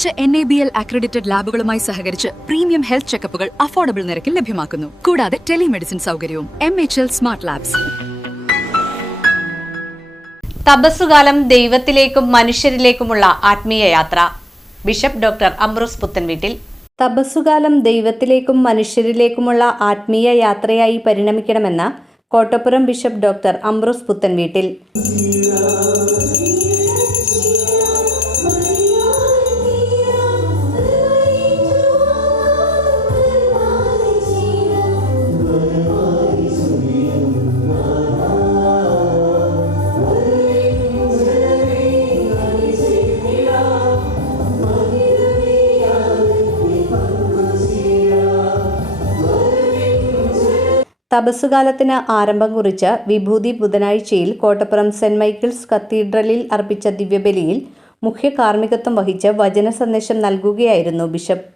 മികച്ച NABL accredited ലാബുകളുമായി സഹകരിച്ച് premium health ചെക്കപ്പുകൾ affordable നിരക്കിൽ ലഭ്യമാക്കുന്നു. കൂടാതെ ടെലിമെഡിസിൻ സൗകര്യവും. MHL smart labs. തപസ്സുകാലം ദൈവത്തിലേക്കും മനുഷ്യരിലേക്കുമുള്ള ആത്മീയ യാത്ര. Bishop doctor Ambrose Puthenveettil. തപസ്സുകാലം ദൈവത്തിലേക്കും മനുഷ്യരിലേക്കുമുള്ള ആത്മീയ യാത്രയായി പരിണമിക്കണമെന്ന് Kottappuram bishop doctor Ambrose Puthenveettil. തപസ്സുകാലത്തിന് ആരംഭം കുറിച്ച വിഭൂതി ബുധനാഴ്ചയിൽ കോട്ടപ്പുറം സെന്റ് മൈക്കിൾസ് കത്തീഡ്രലിൽ അർപ്പിച്ച ദിവ്യബലിയിൽ മുഖ്യ കാർമ്മികത്വം വഹിച്ച് വചന സന്ദേശം നൽകുകയായിരുന്നു ബിഷപ്പ്.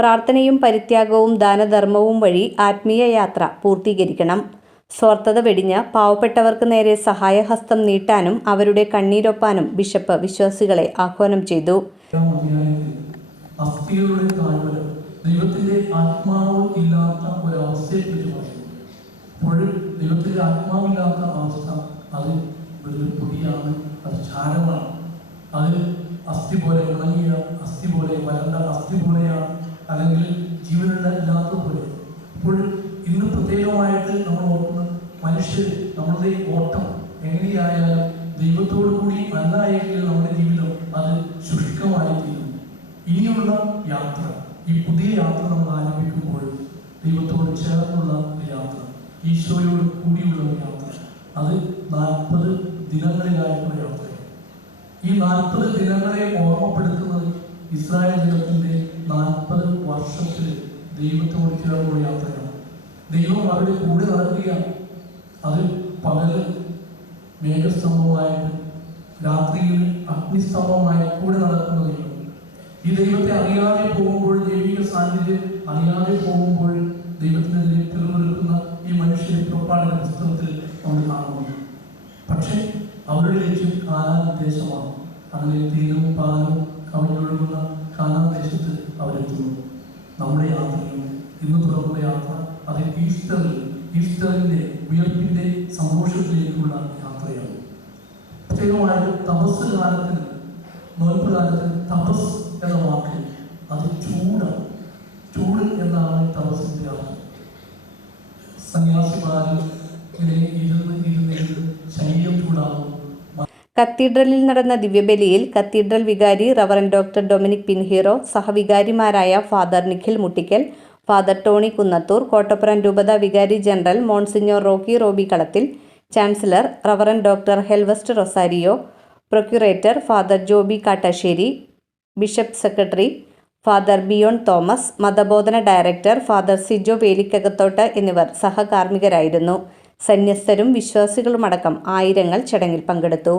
പ്രാർത്ഥനയും പരിത്യാഗവും ദാനധർമ്മവും വഴി ആത്മീയ യാത്ര പൂർത്തീകരിക്കണം. സ്വാർത്ഥത വെടിഞ്ഞ് പാവപ്പെട്ടവർക്ക് നേരെ സഹായഹസ്തം നീട്ടാനും അവരുടെ കണ്ണീരൊപ്പാനും ബിഷപ്പ് വിശ്വാസികളെ ആഹ്വാനം ചെയ്തു. ദൈവത്തിന്റെ ആത്മാവ് ഇല്ലാത്ത ഒരവസ്ഥയെക്കുറിച്ച് പറയും. ദൈവത്തിന്റെ ആത്മാവില്ലാത്ത അവസ്ഥ അത് ഒരു പൊടിയാണ്, അത് ചാരമാണ്, അത് അസ്ഥി പോലെ ഉണങ്ങിയ അസ്ഥി പോലെ വരണ്ട അസ്ഥി പോലെയാണ്, അല്ലെങ്കിൽ ജീവനുള്ള ഇല്ലാത്ത പോലെ. അപ്പോൾ ഇന്ന് പ്രത്യേകമായിട്ട് നമ്മൾ ഓർക്കുന്ന മനുഷ്യർ നമ്മളുടെ ഓട്ടം എങ്ങനെയായാലും ദൈവത്തോടു കൂടി അല്ലായെങ്കിൽ നമ്മുടെ ജീവിതം അത് ശുഷ്കമായി തീരും. ഇനിയുള്ള യാത്ര, ഈ പുതിയ യാത്ര നമ്മൾ ആരംഭിക്കുമ്പോൾ ദൈവത്തോട് ചേർന്നുള്ള ഒരു യാത്ര, ഈശോയോട് കൂടിയുള്ള ഒരു യാത്ര, അത് 40 ദിനങ്ങളിലായിട്ടുള്ള യാത്രയാണ്. ഈ 40 ദിനങ്ങളെ ഓർമ്മപ്പെടുത്തുന്നത് ഇസ്രായേൽ ജനത്തിന്റെ 40 വർഷത്തിൽ ദൈവത്തോട് ചേർന്നുള്ള യാത്രയാണ്. ദൈവം അവരുടെ കൂടെ നടക്കുകയാണ്. അത് പകല് മേഘസ്തംഭമായിട്ട്, രാത്രിയിൽ അഗ്നിസ്തംഭമായി കൂടെ നടക്കുന്ന ദൈവം. ഈ ദൈവത്തെ അറിയാതെ പോകുമ്പോൾ, ദൈവിക സാന്നിധ്യം അറിയാതെ പോകുമ്പോൾ ദൈവത്തിനെതിരെ പിറുപിറുക്കുന്ന ഈ മനുഷ്യരെ പുറപ്പാടിന്റെ പുസ്തകത്തിൽ നമ്മൾ കാണുന്നു. പക്ഷെ അവരുടെ ലക്ഷ്യം കാനാൻ ദേശമാണ്. അങ്ങനെ തീരും പാലും കവിഞ്ഞൊഴുകുന്ന കാനാൻ ദേശത്ത് അവരെത്തുന്നു. നമ്മുടെ യാത്രയും ഇന്ന് തുറക്കുന്ന യാത്ര അത് ഈസ്റ്ററിന്റെ ഉയർപ്പിന്റെ സന്തോഷത്തിലേക്കുള്ള യാത്രയാണ്. പ്രത്യേകമായിട്ട് തപസ് കാലത്തിന്, നോയമ്പ് കാലത്തിന് തപസ് എന്ന വാക്ക് അത് ചൂടാണ്. ചൂട് എന്നാണ് തപസ്സിന്റെ അർത്ഥം. സന്യാസിമാരും ഇങ്ങനെ ഇരുന്ന് ശരീരം ചൂടാകും. കത്തീഡ്രലിൽ നടന്ന ദിവ്യബലിയിൽ കത്തീഡ്രൽ വികാരി റവറന്റ് ഡോക്ടർ ഡൊമിനിക് പിൻഹീറോ, സഹവികാരിമാരായ father Nikhil Muttikkal, father Tony Kunnathur, Kottappuram രൂപത വികാരി general monsignor Rocky Robi Kalathil, chancellor reverend doctor Helvest Rosario, procurator father Joby Kattassery, bishop secretary father Biyon Thomas, മതബോധന ഡയറക്ടർ ഫാദർ സിജോ വേലിക്കകത്തോട്ട് എന്നിവർ സഹകാർമ്മികരായിരുന്നു. സന്യസ്തരും വിശ്വാസികളുമടക്കം ആയിരങ്ങൾ ചടങ്ങിൽ പങ്കെടുത്തു.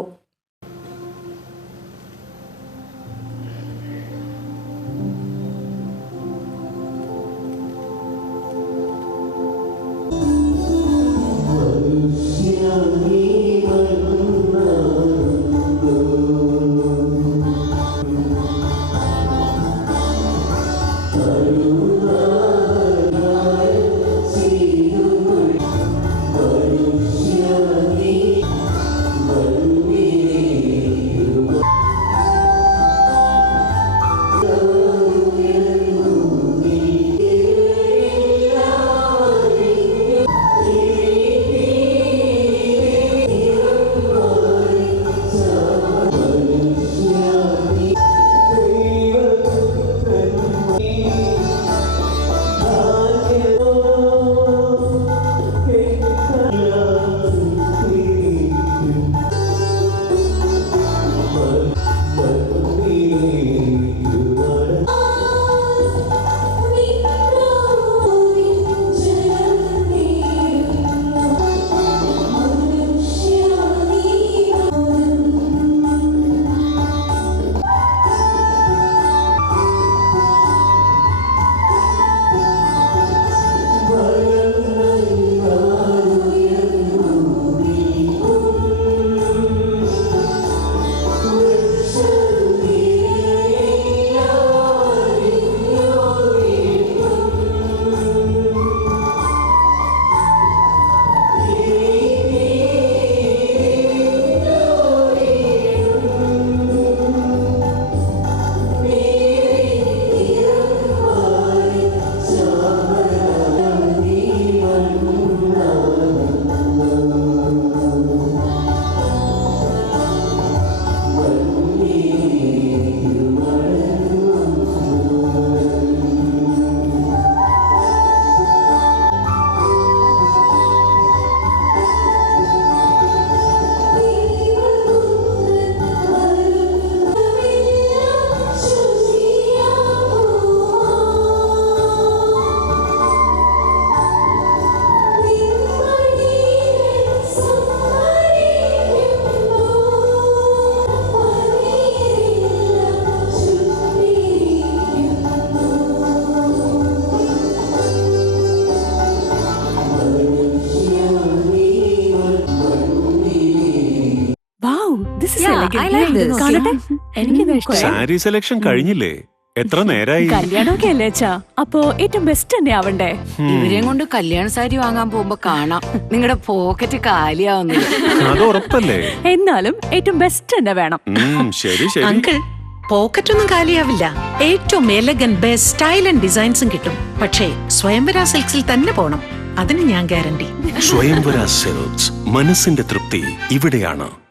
this is Yeah, elegant. I like this. കാണട്ടെ? എനിക്കിത് ഇഷ്ടമായി. സാരി സെലക്ഷൻ കഴിഞ്ഞില്ലേ? എത്ര നേരായി? കല്യാണമൊക്കെ അല്ലേ അച്ഛാ? അപ്പോ ഏറ്റവും ബെസ്റ്റ് തന്നെ ആവണ്ടേ? ഇവരെയും കൊണ്ട് കല്യാണ സാരി വാങ്ങാൻ പോകുമ്പോ കാണാം നിങ്ങളുടെ പോക്കറ്റ് കാലിയാവുന്നത്. അത് ഉറപ്പല്ലേ? എന്നാലും ഏറ്റവും ബെസ്റ്റ് തന്നെ വേണം. ശരി ശരി. അങ്കിൾ, പോക്കറ്റ് ഒന്നും കാലിയാവില്ല. ഏറ്റവും എലഗൻ ബെസ്റ്റ് സ്റ്റൈൽ ആൻഡ് ഡിസൈൻസും കിട്ടും. പക്ഷേ സ്വയംവര സിൽക്സിൽ തന്നെ പോണം. അതിന് ഞാൻ ഗ്യാരണ്ടി. സ്വയംവര സിൽക്സ്, മനസ്സിന്റെ തൃപ്തി ഇവിടെയാണ്.